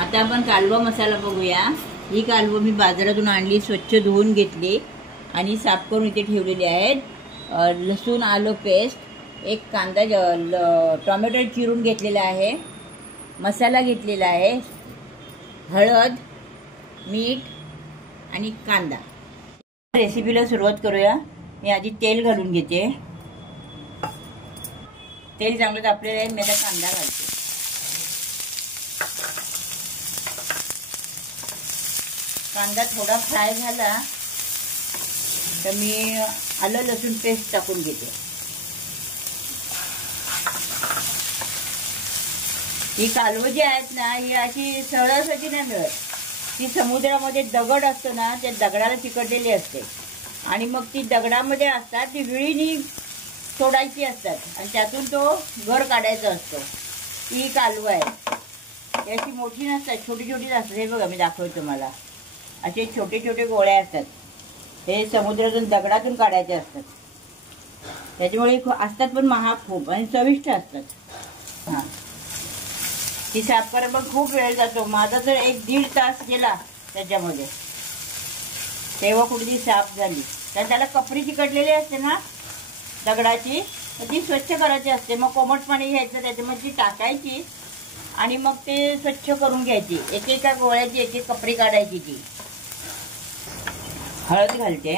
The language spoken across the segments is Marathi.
आता आपण कालवा मसाला बघूया। ही कालवा मी बाजारातून आणली, स्वच्छ धुवून घेतली आणि साफ करून इथे ठेवलेली आहेत। लसूण आलं पेस्ट, एक कांदा टोमॅटो चिरून घेतलेला आहे, मसाला घेतलेला आहे, हळद, मीठ आणि कांदा। रेसिपीला सुरुवात करूया। मी आधी तेल घालून घेते। तेल चांगलं तापलेलं आहे, मी आता कांदा घालते। कांदा थोडा फ्राय झाला तर मी आलं लसूण पेस्ट टाकून घेते। ही कालवं जी आहेत ना, ही अशी सहजासहजी नाही मिळत। ती समुद्रामध्ये दगड असतो ना, त्या दगडाला चिकटलेली असते आणि मग ती दगडामध्ये असतात, ती विळीनी तोडायची असतात आणि त्यातून तो गर काढायचा असतो। ही कालवं आहे, याची मोठी नसतात, छोटी छोटी असतात। हे बघा, मी दाखवतो तुम्हाला। असे छोटे छोटे गोळे असतात, हे समुद्रातून दगडातून काढायचे असतात। त्याच्यामुळे असतात पण महाग खूप आणि चविष्ट असतात। हां, ती साफ करायला पण खूप वेळ जातो। माझा तर 1-1.5 तास गेला त्याच्यामध्ये, तेव्हा कुठे ती साफ झाली। तर त्याला कपरी चिकटलेली असते ना दगडाची, तर ती स्वच्छ करायची असते। मग कोमट पाणी घ्यायचं, त्याच्यामध्ये ती टाकायची आणि मग ते स्वच्छ करून घ्यायची। एकेका गोळ्याची एक कपरी काढायची। ती हळद घालते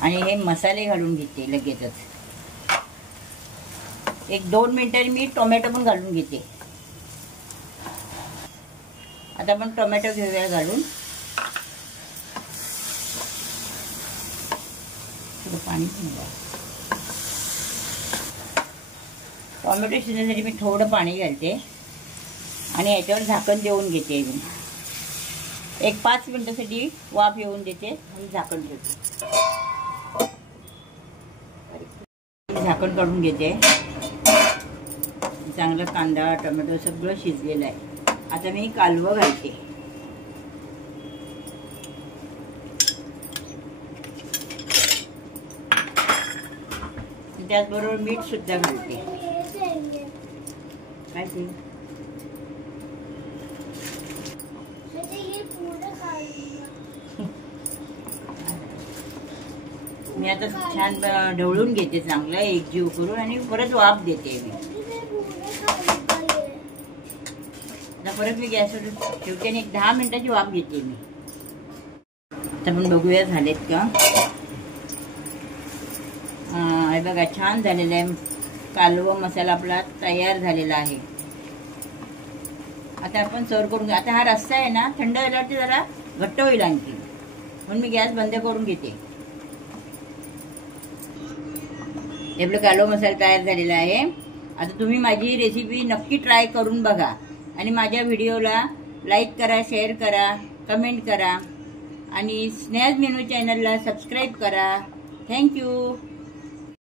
आणि हे मसाले घालून घेते लगेचच। 1-2 मिनिटांनी मी टोमॅटो पण घालून घेते। आता आपण टोमॅटो घेऊया घालून। थोडं पाणी टोमॅटो शिजण्यासाठी मी थोडं पाणी घालते आणि याच्यावर झाकण देऊन घेते। मी 1-5 मिनिटासाठी वाफ येऊन देते आणि झाकण ठेवते। झाकण काढून घेते। चांगला कांदा टोमॅटो सगळं शिजलेलं आहे। आता मी कालवं घालते। त्याचबरोबर मीठ सुद्धा घालते। काय ते मी आता छान ढवळून घेते, चांगलं एकजीव करून आणि परत वाफ देते। मी आता परत मी गॅसवर ठेवते आणि 10 मिनिटाची वाफ घेते मी। आता आपण बघूया झालेत का। हे बघा, छान झालेलं आहे। कालवा मसाला आपला तयार झालेला आहे। आता आपण सर्व करून घेऊ। आता हा रस्सा आहे ना, थंड झाल्यावरती जरा घट्ट होईल आणखी, म्हणून मी गॅस बंद करून घेते। आपला कालवा मसाला तयार झालेला आहे। आता तुम्ही माझी रेसिपी नक्की ट्राय करून बघा आणि माझ्या व्हिडिओला लाईक करा, शेअर करा, कमेंट करा आणि स्नेहाज मेनू चॅनलला सबस्क्राईब करा। थँक्यू।